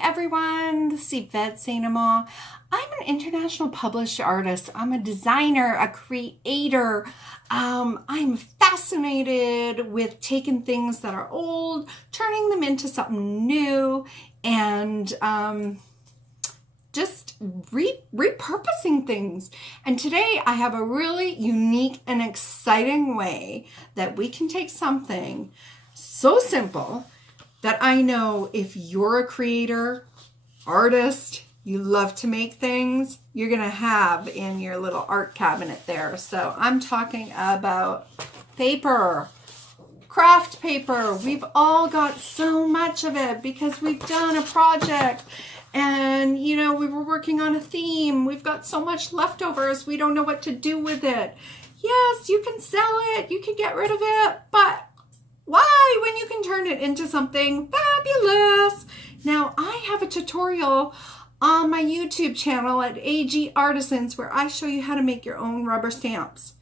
everyone, this is Yvette St.Amant. I'm an international published artist. I'm a designer, a creator. I'm fascinated with taking things that are old, turning them into something new, and just repurposing things. And today I have a really unique and exciting way that we can take something so simple that I know if you're a creator, artist, you love to make things, you're going to have in your little art cabinet there. So I'm talking about paper, craft paper. We've all got so much of it because we've done a project and, you know, we were working on a theme. We've got so much leftovers. We don't know what to do with it. Yes, you can sell it. You can get rid of it, but why when you can turn it into something fabulous? Now, I have a tutorial on my YouTube channel at AG Artisans where I show you how to make your own rubber stamps.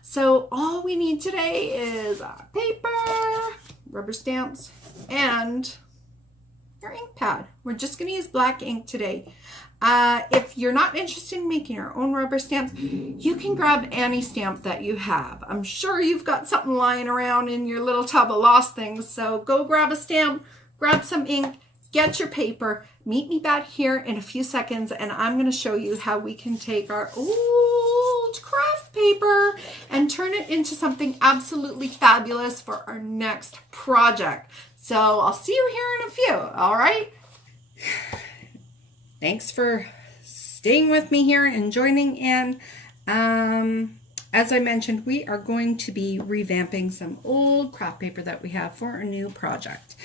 So all we need today is paper, rubber stamps, and your ink pad. We're just going to use black ink today. If you're not interested in making your own rubber stamps, you can grab any stamp that you have. I'm sure you've got something lying around in your little tub of lost things. So go grab a stamp, grab some ink, get your paper. Meet me back here in a few seconds and I'm going to show you how we can take our old craft paper and turn it into something absolutely fabulous for our next project. So I'll see you here in a few, all right? Thanks for staying with me here and joining in. As I mentioned, we are going to be revamping some old craft paper that we have for a new project.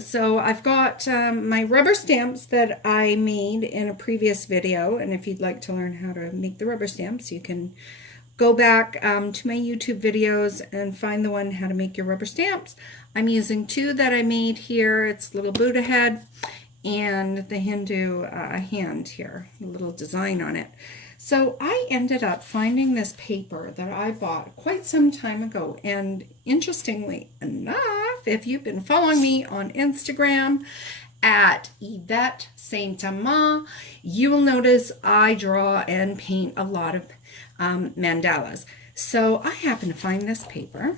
So I've got my rubber stamps that I made in a previous video, and if you'd like to learn how to make the rubber stamps, you can go back to my YouTube videos and find the one how to make your rubber stamps. I'm using two that I made here. It's little Buddha head and the Hindu hand here, a little design on it. So I ended up finding this paper that I bought quite some time ago, and interestingly enough, if you've been following me on Instagram at Yvette St.Amant, you will notice I draw and paint a lot of mandalas. So I happened to find this paper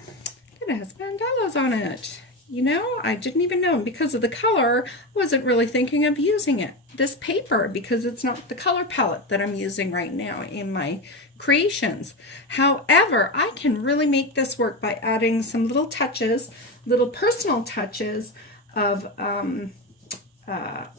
that has mandalas on it. You know, I didn't even know, because of the color, I wasn't really thinking of using it. This paper, because it's not the color palette that I'm using right now in my creations. However, I can really make this work by adding some little touches, little personal touches of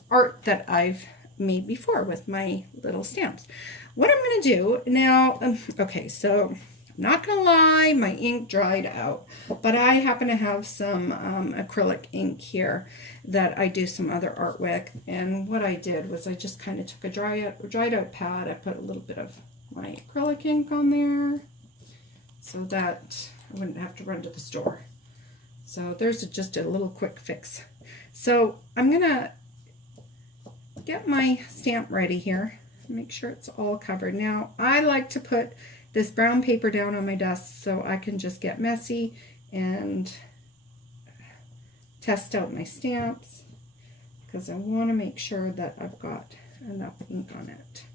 art that I've made before with my little stamps. What I'm going to do now, okay, so I'm not going to lie, my ink dried out, but I happen to have some acrylic ink here that I do some other art with, and what I did was I just kind of took a dried out pad, I put a little bit of my acrylic ink on there so that I wouldn't have to run to the store. So there's just a little quick fix. So I'm going to get my stamp ready here, make sure it's all covered. Now, I like to put this brown paper down on my desk so I can just get messy and test out my stamps, because I want to make sure that I've got enough ink on it.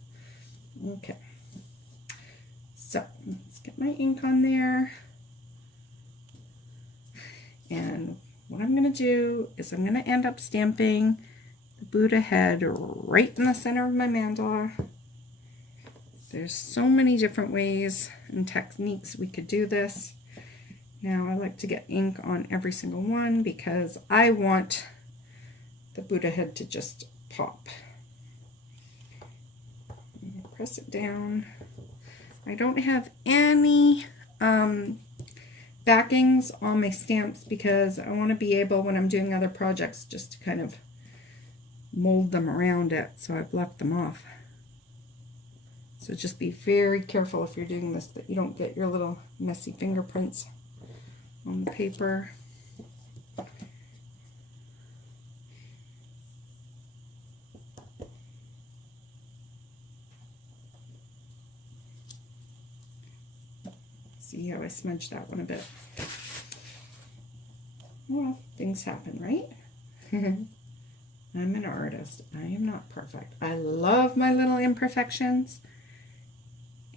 Okay, so let's get my ink on there, and what I'm going to do is I'm going to end up stamping the Buddha head right in the center of my mandala. There's so many different ways and techniques we could do this. Now I like to get ink on every single one because I want the Buddha head to just pop. Press it down. I don't have any backings on my stamps because I want to be able, when I'm doing other projects, just to kind of mold them around it, so I've left them off. So just be very careful if you're doing this that you don't get your little messy fingerprints on the paper. See how I smudged that one a bit. Well, things happen, right? I'm an artist. I am not perfect. I love my little imperfections.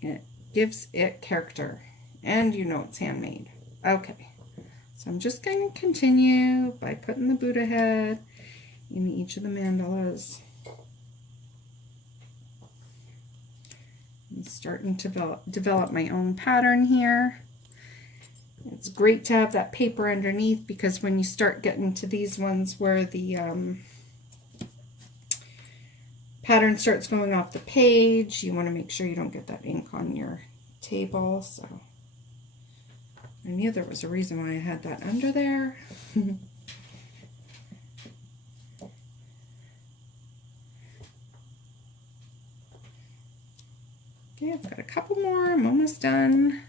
It gives it character. And you know it's handmade. Okay. So I'm just going to continue by putting the Buddha head in each of the mandalas. I'm starting to develop my own pattern here. It's great to have that paper underneath, because when you start getting to these ones where the pattern starts going off the page, you want to make sure you don't get that ink on your table. So I knew there was a reason why I had that under there. Okay, I've got a couple more. I'm almost done.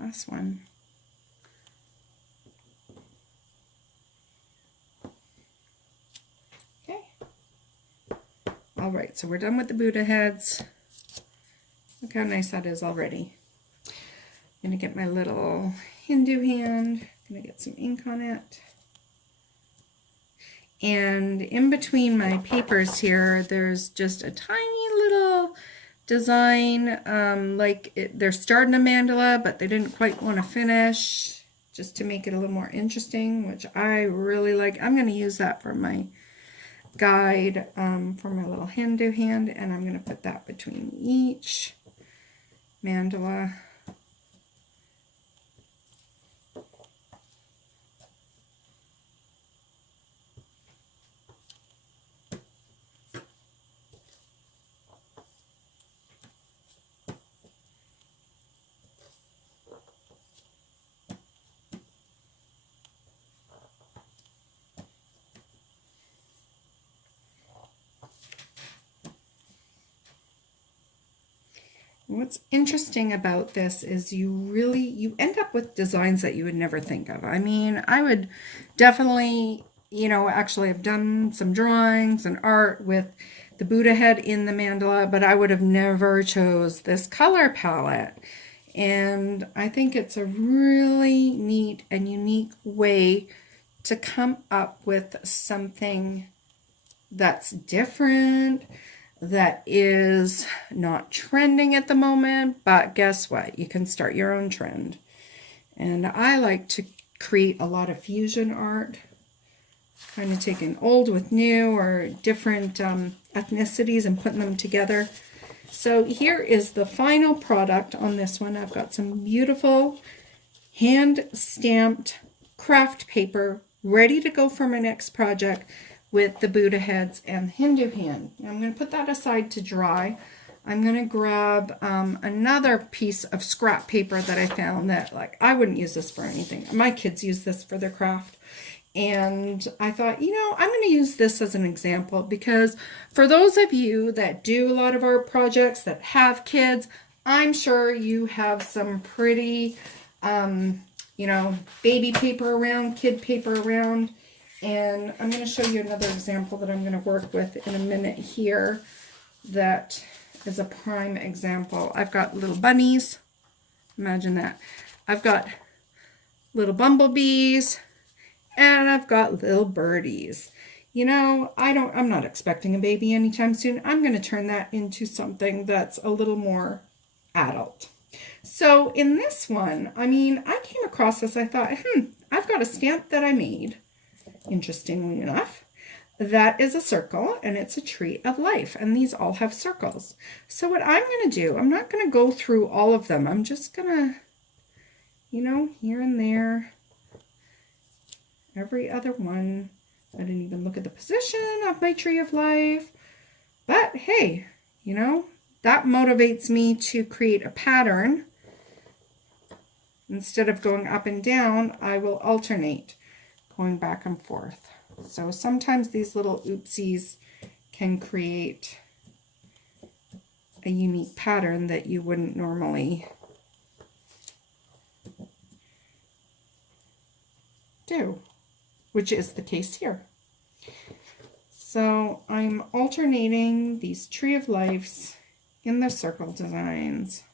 Last one. Okay. All right, so we're done with the Buddha heads. Look how nice that is already. I'm going to get my little Hindu hand. I'm going to get some ink on it. And in between my papers here, there's just a tiny little design, they're starting a mandala, but they didn't quite want to finish, just to make it a little more interesting, which I really like. I'm going to use that for my guide for my little Hindu hand, and I'm going to put that between each mandala. What's interesting about this is you end up with designs that you would never think of. I mean, I would definitely, actually have done some drawings and art with the Buddha head in the mandala, but I would have never chose this color palette. And I think it's a really neat and unique way to come up with something that's different, that is not trending at the moment, but guess what? You can start your own trend. And I like to create a lot of fusion art, kind of taking old with new or different ethnicities and putting them together. So here is the final product on this one. I've got some beautiful hand-stamped craft paper ready to go for my next project, with the Buddha heads and Hindu hand. Now I'm going to put that aside to dry. I'm going to grab another piece of scrap paper that I found that, I wouldn't use this for anything. My kids use this for their craft. And I thought, I'm going to use this as an example, because for those of you that do a lot of art projects that have kids, I'm sure you have some pretty, baby paper around, kid paper around. And I'm going to show you another example that I'm going to work with in a minute here that is a prime example. I've got little bunnies. Imagine that. I've got little bumblebees, and I've got little birdies. I'm not expecting a baby anytime soon. I'm going to turn that into something that's a little more adult. So in this one, I came across this. I thought, I've got a stamp that I made. Interestingly enough, that is a circle, and it's a tree of life, and these all have circles. So what I'm going to do, I'm not going to go through all of them. I'm just going to, here and there, every other one. I didn't even look at the position of my tree of life, but hey, that motivates me to create a pattern. Instead of going up and down, I will alternate, going back and forth. So sometimes these little oopsies can create a unique pattern that you wouldn't normally do, which is the case here. So I'm alternating these Tree of Lives in the circle designs.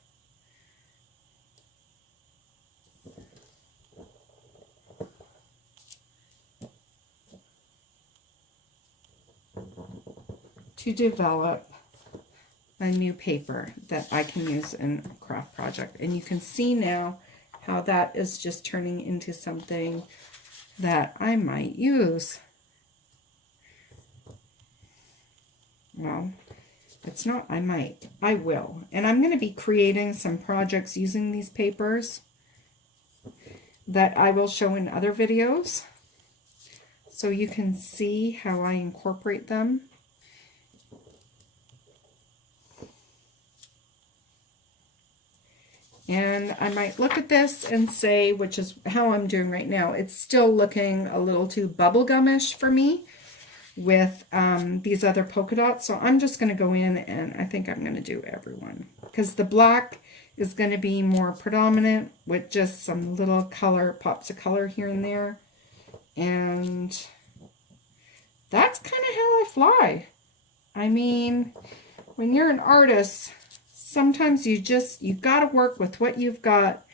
To develop a new paper that I can use in a craft project. And you can see now how that is just turning into something that I might use. Well, it's not I might, I will. And I'm going to be creating some projects using these papers that I will show in other videos, so you can see how I incorporate them. And I might look at this and say, which is how I'm doing right now, it's still looking a little too bubblegumish for me with these other polka dots. So I'm just going to go in and I think I'm going to do everyone, because the black is going to be more predominant with just some little color, pops of color here and there. And that's kind of how I fly. I mean, when you're an artist, sometimes you got to work with what you've got,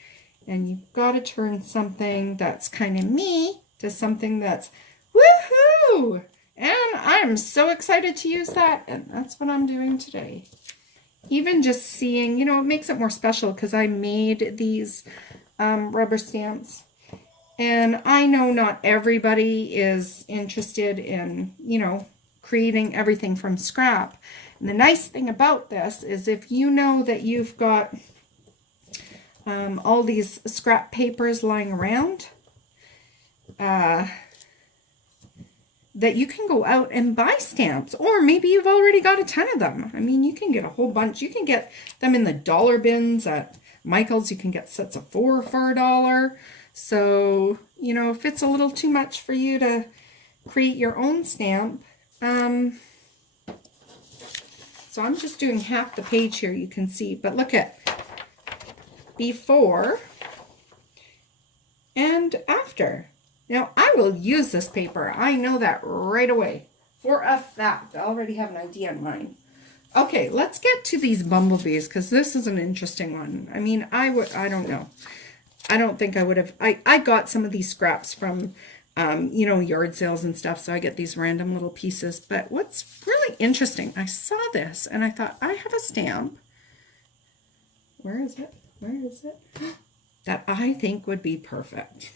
and you've got to turn something that's kind of me to something that's woohoo! And I'm so excited to use that, and that's what I'm doing today. Even just seeing, you know, it makes it more special because I made these rubber stamps. And I know not everybody is interested in, you know, creating everything from scrap. And the nice thing about this is if you know that you've got all these scrap papers lying around, that you can go out and buy stamps, or maybe you've already got a ton of them. I mean, you can get a whole bunch. You can get them in the dollar bins at Michael's. You can get sets of 4 for $1. So, you know, if it's a little too much for you to create your own stamp, so I'm just doing half the page here, you can see, but look at before and after. Now, I will use this paper. I know that right away. For a fact. I already have an idea in mind. Okay, let's get to these bumblebees, because this is an interesting one. I mean, I don't know. I don't think I would have... I got some of these scraps from, you know, yard sales and stuff, so I get these random little pieces. But what's really interesting, I saw this, and I thought, I have a stamp. Where is it? Where is it? That I think would be perfect.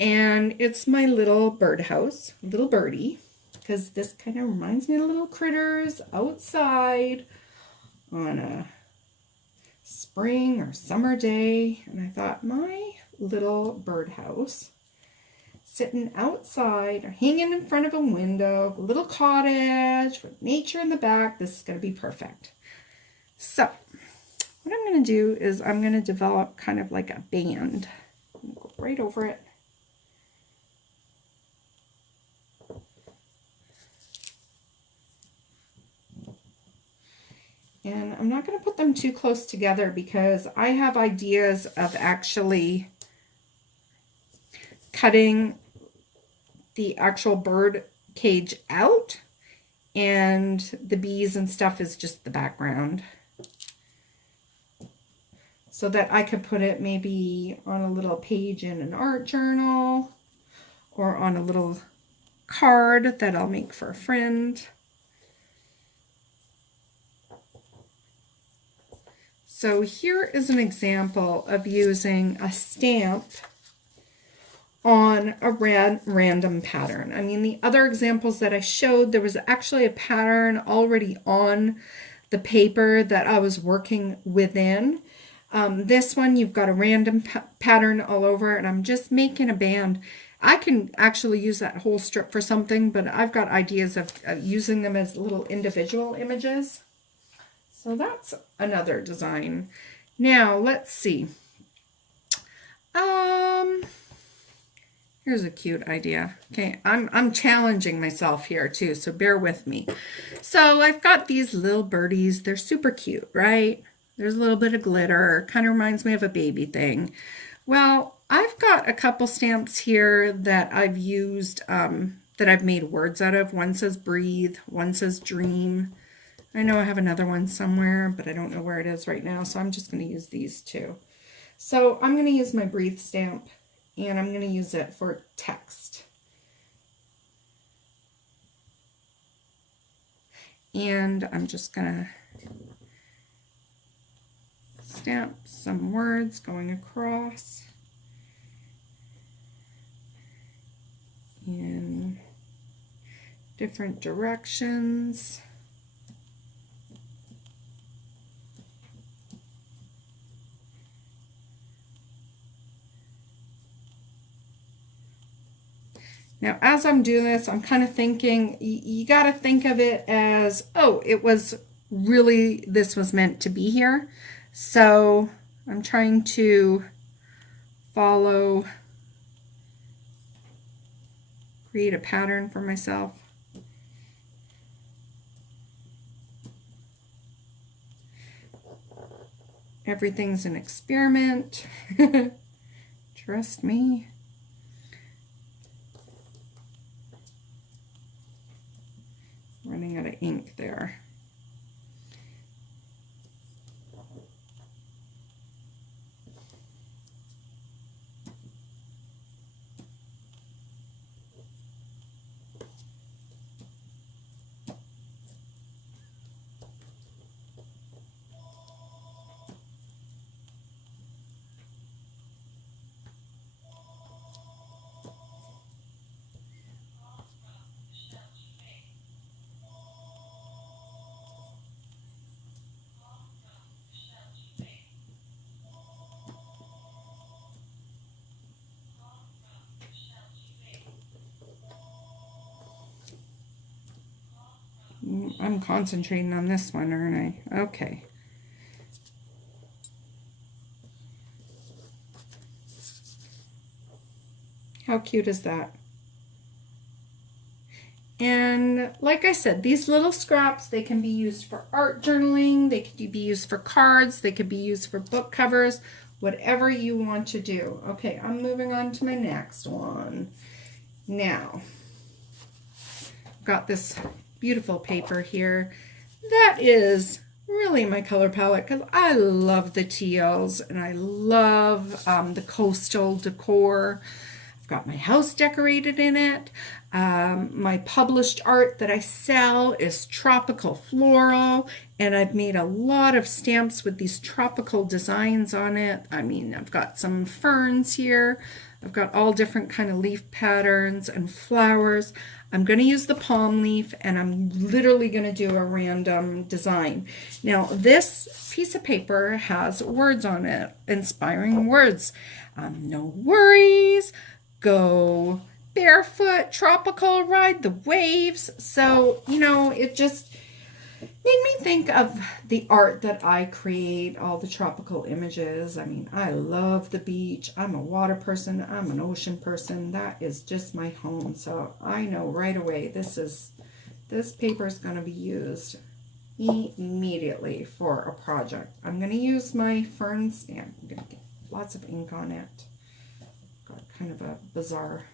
And it's my little birdhouse, little birdie, because this kind of reminds me of little critters outside on a spring or summer day. And I thought, my little birdhouse sitting outside or hanging in front of a window, a little cottage with nature in the back, this is going to be perfect. So what I'm going to do is I'm going to develop kind of like a band. I'm going to go right over it. And I'm not going to put them too close together because I have ideas of actually cutting the actual bird cage out, and the bees and stuff is just the background. So that I could put it maybe on a little page in an art journal or on a little card that I'll make for a friend. So here is an example of using a stamp on a random pattern. I mean, the other examples that I showed, there was actually a pattern already on the paper that I was working within. This one, you've got a random pattern all over, and I'm just making a band. I can actually use that whole strip for something, but I've got ideas of using them as little individual images. So that's another design. Now, let's see. Here's a cute idea. Okay, I'm challenging myself here too, so bear with me. So I've got these little birdies. They're super cute, right? There's a little bit of glitter. Kind of reminds me of a baby thing. Well, I've got a couple stamps here that I've used that I've made words out of. One says breathe, one says dream. I know I have another one somewhere, but I don't know where it is right now, so I'm just going to use these two. So I'm going to use my breathe stamp, and I'm going to use it for text. And I'm just going to stamp some words going across in different directions. Now, as I'm doing this, I'm kind of thinking, you got to think of it as, oh, it was really, this was meant to be here. So I'm trying to follow, create a pattern for myself. Everything's an experiment. Trust me. Running out of ink there. I'm concentrating on this one, aren't I? Okay. How cute is that? And like I said, these little scraps, they can be used for art journaling, they could be used for cards, they could be used for book covers, whatever you want to do. Okay, I'm moving on to my next one. Now, I've got this beautiful paper here. That is really my color palette because I love the teals and I love the coastal decor. I've got my house decorated in it. My published art that I sell is tropical floral, and I've made a lot of stamps with these tropical designs on it. I mean, I've got some ferns here. I've got all different kind of leaf patterns and flowers. I'm going to use the palm leaf, and I'm literally going to do a random design. Now, this piece of paper has words on it, inspiring words. No worries, go barefoot, tropical, ride the waves. So, you know, it just made me think of the art that I create, all the tropical images. I mean, I love the beach. I'm a water person. I'm an ocean person. That is just my home. So I know right away this paper is going to be used immediately for a project. I'm going to use my fern stamp. I'm going to get lots of ink on it. Got kind of a bizarre.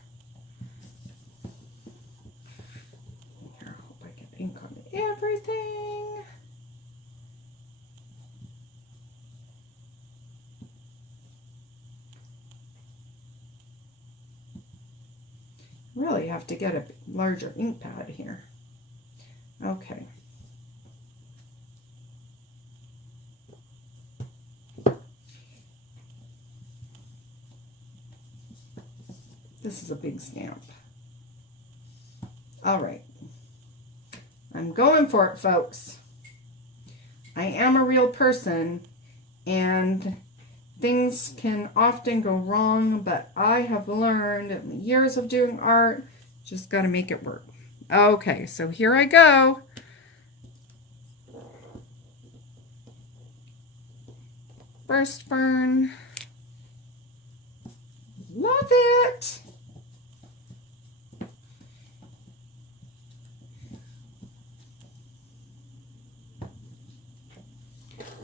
Here, I hope I get ink on everything. Really have to get a larger ink pad here. Okay. This is a big stamp. All right. I'm going for it, folks. I am a real person, and things can often go wrong, but I have learned in the years of doing art, just got to make it work. Okay, so here I go. First fern. Love it.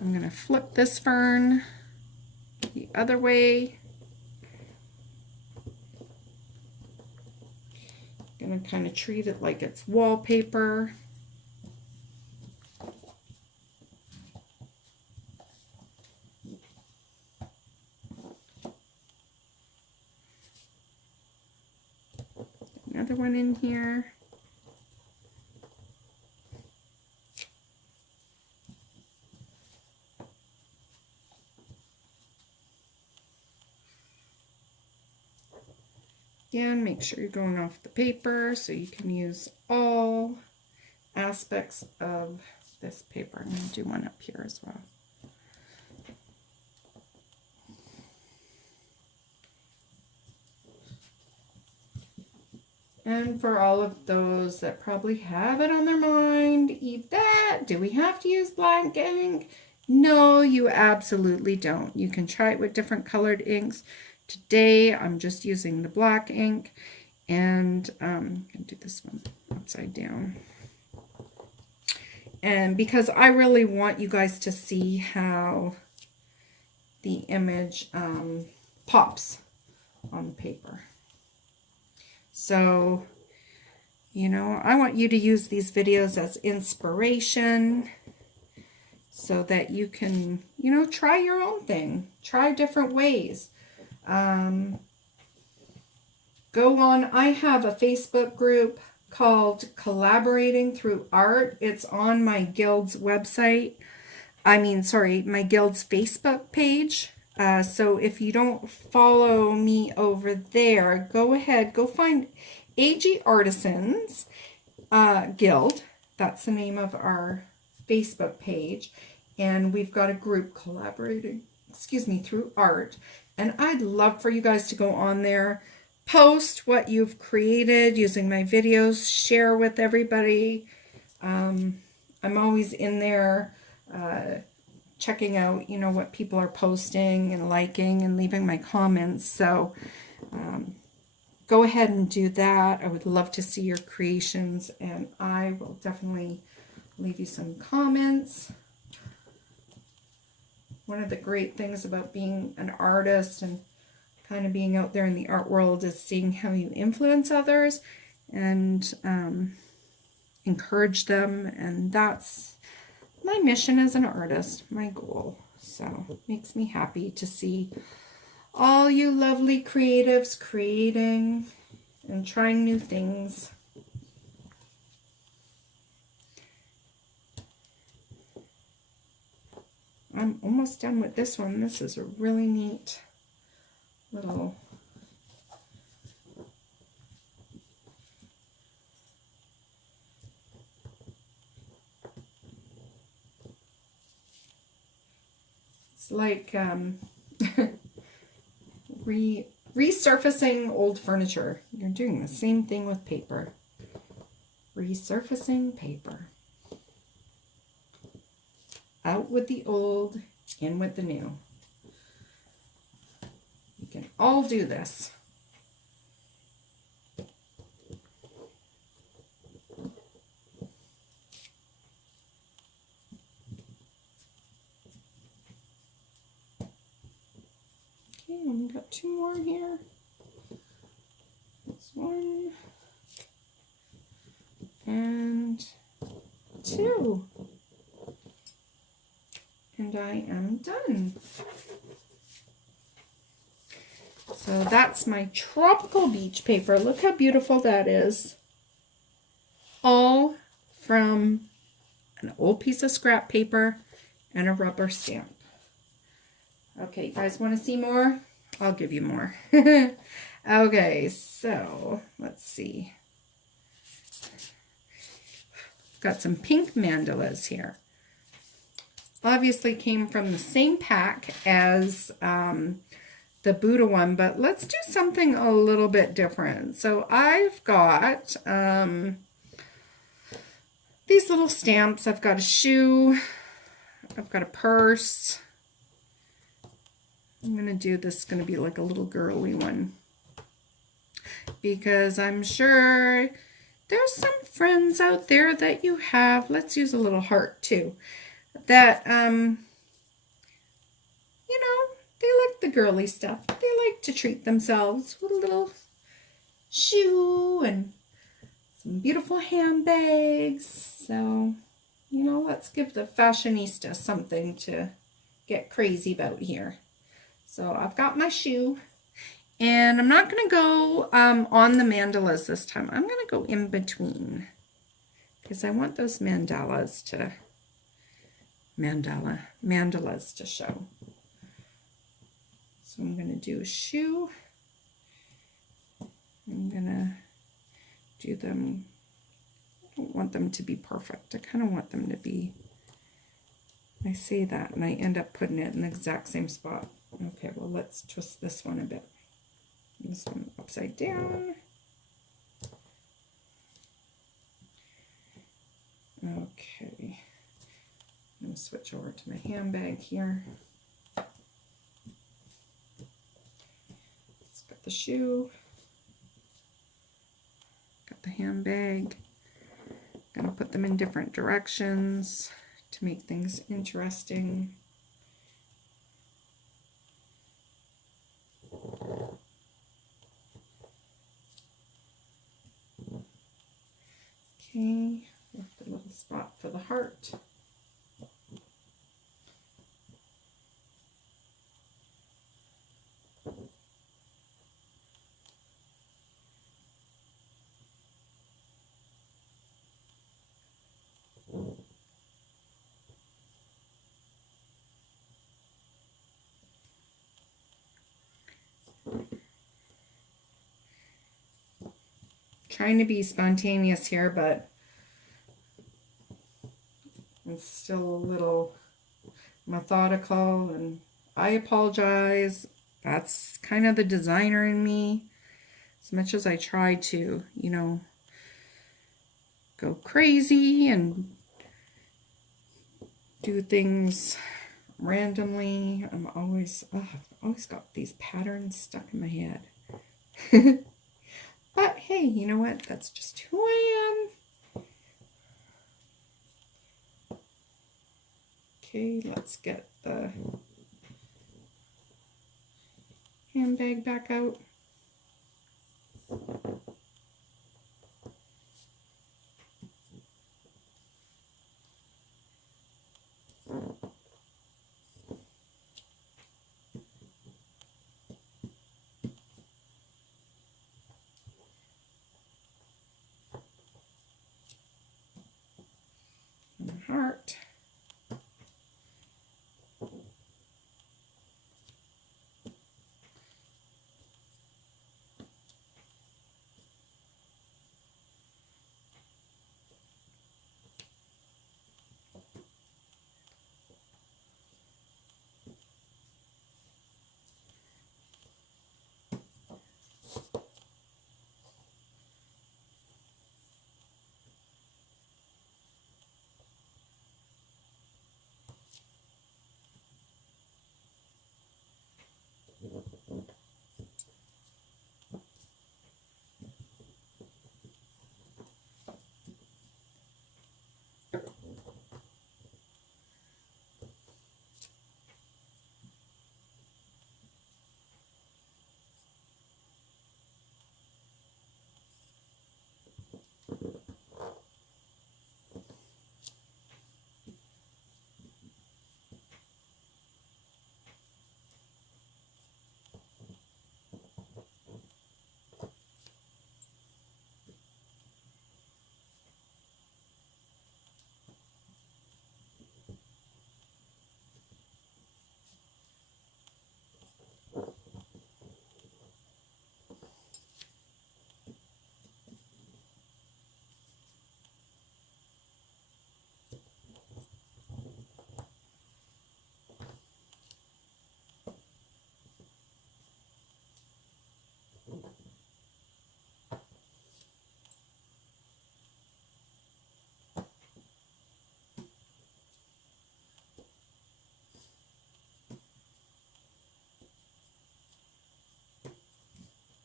I'm going to flip this fern the other way. Going to want to kind of treat it like it's wallpaper. Another one in here. Again, make sure you're going off the paper so you can use all aspects of this paper. I'm going to do one up here as well. And for all of those that probably have it on their mind, Yvette, do we have to use black ink? No, you absolutely don't. You can try it with different colored inks. Today, I'm just using the black ink, and I'm going to do this one upside down. And because I really want you guys to see how the image pops on the paper. So, you know, I want you to use these videos as inspiration so that you can, you know, try your own thing. Try different ways. Go on, I have a Facebook group called Collaborating Through Art. It's on my guild's website. My guild's Facebook page. So if you don't follow me over there, go ahead, go find AG Artisans Guild. That's the name of our Facebook page. And we've got a group collaborating, through art. And I'd love for you guys to go on there, post what you've created using my videos, share with everybody. I'm always in there checking out, you know, what people are posting and liking and leaving my comments. So go ahead and do that. I would love to see your creations, and I will definitely leave you some comments. One of the great things about being an artist and kind of being out there in the art world is seeing how you influence others and encourage them. And that's my mission as an artist, my goal. So it makes me happy to see all you lovely creatives creating and trying new things. I'm almost done with this one. This is a really neat little it's like resurfacing old furniture. You're doing the same thing with paper. Resurfacing paper. Out with the old, in with the new. You can all do this. Okay, we've got two more here. This one. And two. And I am done. So that's my tropical beach paper. Look how beautiful that is. All from an old piece of scrap paper and a rubber stamp. Okay, you guys want to see more? I'll give you more. Okay, so let's see. Got some pink mandalas here. Obviously came from the same pack as the Buddha one, but let's do something a little bit different. So I've got these little stamps. I've got a shoe. I've got a purse. I'm going to do this, going to be like a little girly one, because I'm sure there's some friends out there that you have. Let's use a little heart too. That, you know, they like the girly stuff. They like to treat themselves with a little shoe and some beautiful handbags. So, you know, let's give the fashionista something to get crazy about here. So I've got my shoe, and I'm not going to go on the mandalas this time. I'm going to go in between because I want those mandalas to show. So I'm going to do a shoe. I'm going to do them. I don't want them to be perfect. I kind of want them to be, I say that and I end up putting it in the exact same spot. Okay, well, let's twist this one a bit. This one upside down. Okay. I'm going to switch over to my handbag here. Let's got the shoe. Got the handbag. I'm going to put them in different directions to make things interesting. Okay, left a little spot for the heart. Trying to be spontaneous here, but it's still a little methodical, and I apologize. That's kind of the designer in me. As much as I try to, you know, go crazy and do things randomly, I've always got these patterns stuck in my head. But hey, you know what? That's just who I am. Okay, let's get the handbag back out. Heart.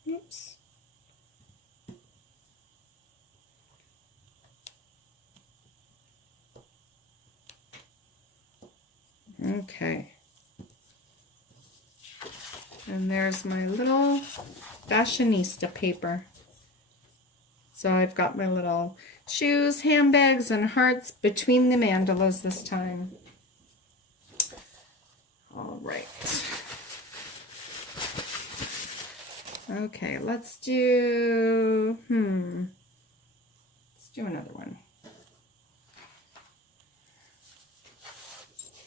Oops. Okay. And there's my little fashionista paper. So I've got my little shoes, handbags, and hearts between the mandalas this time. All right. Okay, let's do, let's do another one.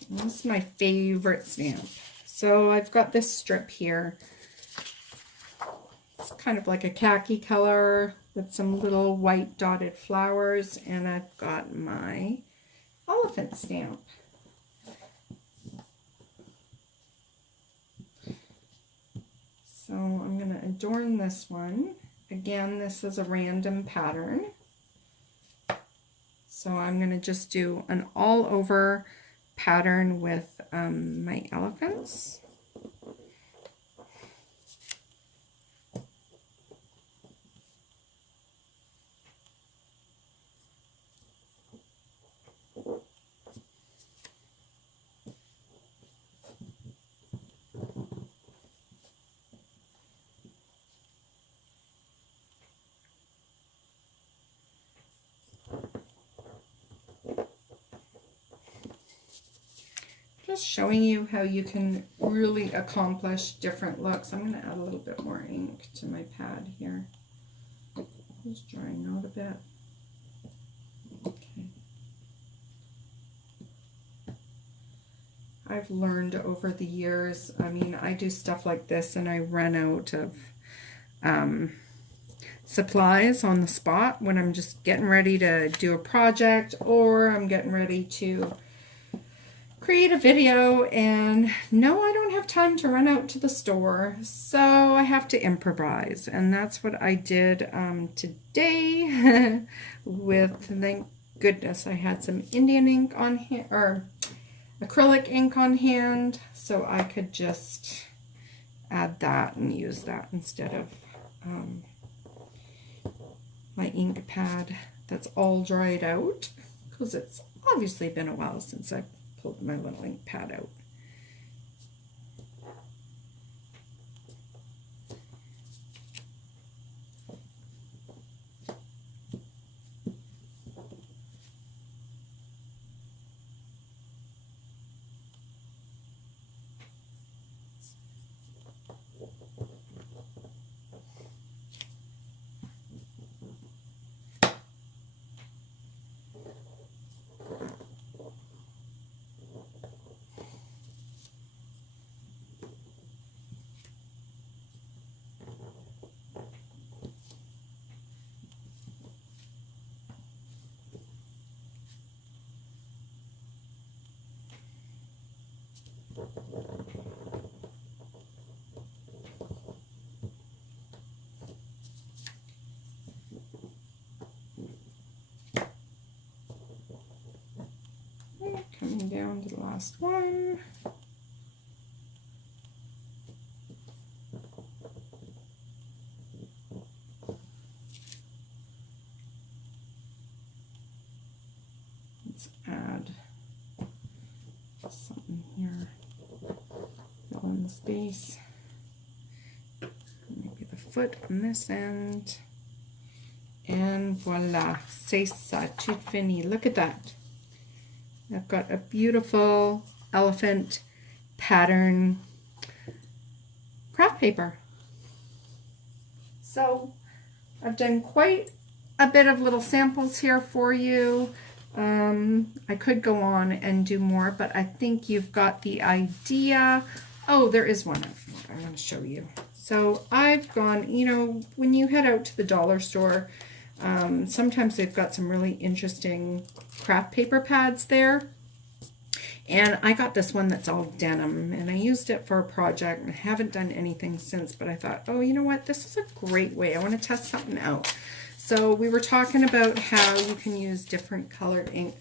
This is my favorite stamp. So I've got this strip here. It's kind of like a khaki color with some little white dotted flowers, and I've got my elephant stamp. So I'm going to adorn this one. Again, this is a random pattern. So I'm going to just do an all over pattern with my elephants. Just showing you how you can really accomplish different looks. I'm going to add a little bit more ink to my pad here. Just drying out a bit. Okay. I've learned over the years, I mean, I do stuff like this and I run out of supplies on the spot when I'm just getting ready to do a project, or I'm getting ready to create a video, and no, I don't have time to run out to the store, so I have to improvise. And that's what I did today with, thank goodness, I had some Indian ink on hand, or acrylic ink on hand, so I could just add that and use that instead of my ink pad that's all dried out, because it's obviously been a while since I've pulled my little ink pad out. Coming down to the last one. Let's add something here, fill in the space. Maybe the foot on this end. And voila, c'est ça, tout fini. Look at that. I've got a beautiful elephant pattern craft paper. So I've done quite a bit of little samples here for you. I could go on and do more, but I think you've got the idea. Oh, there is one I'm going to show you. So I've gone, you know, when you head out to the dollar store, sometimes they've got some really interesting craft paper pads there. And I got this one that's all denim, and I used it for a project and I haven't done anything since, but I thought, oh, you know what? This is a great way. I want to test something out. So we were talking about how you can use different colored ink.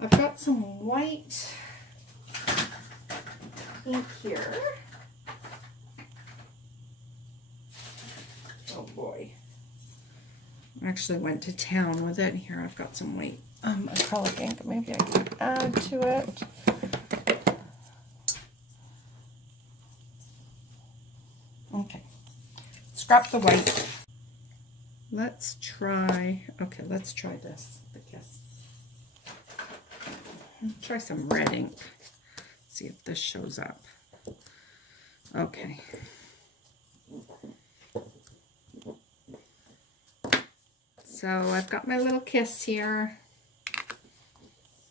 I've got some white ink here. Oh boy. I actually went to town with it. Here, I've got some white acrylic ink. Maybe I could add to it. Okay. Scrap the white. let's try this, the kiss. Let's try some red ink. See if this shows up. Okay. So I've got my little kiss here.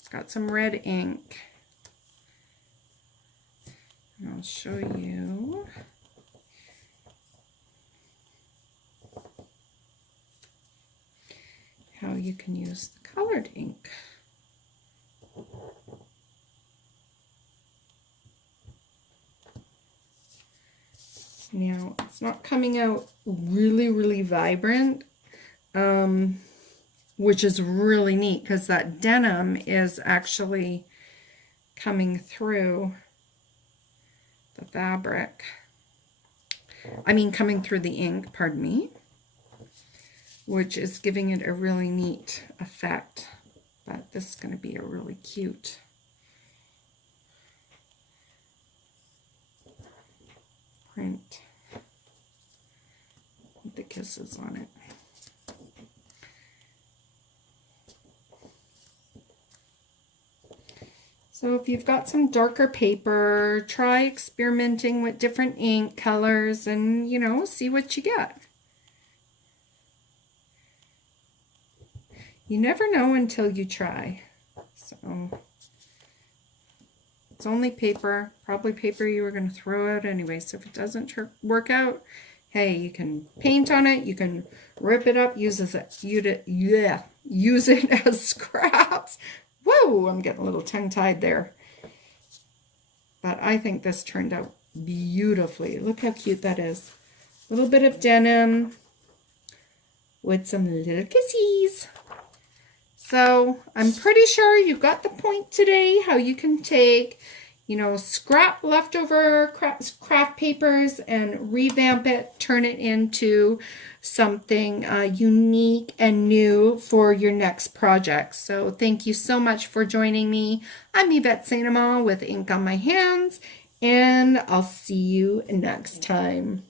Got some red ink. And I'll show you. How you can use the colored ink. Now, it's not coming out really, really vibrant, which is really neat because that denim is actually coming through the fabric. I mean, coming through the ink, pardon me, which is giving it a really neat effect. But this is going to be a really cute print with the kisses on it. So if you've got some darker paper, try experimenting with different ink colors and, you know, see what you get. You never know until you try. So it's only paper, probably paper you were going to throw out anyway. So if it doesn't work out, hey, you can paint on it, you can rip it up, use it as scraps. Whoa, I'm getting a little tongue-tied there. But I think this turned out beautifully. Look how cute that is. A little bit of denim with some little kissies. So I'm pretty sure you got the point today, how you can take, you know, scrap leftover craft papers and revamp it, turn it into something unique and new for your next project. So thank you so much for joining me. I'm Yvette St.Amant with ink on my hands, and I'll see you next time.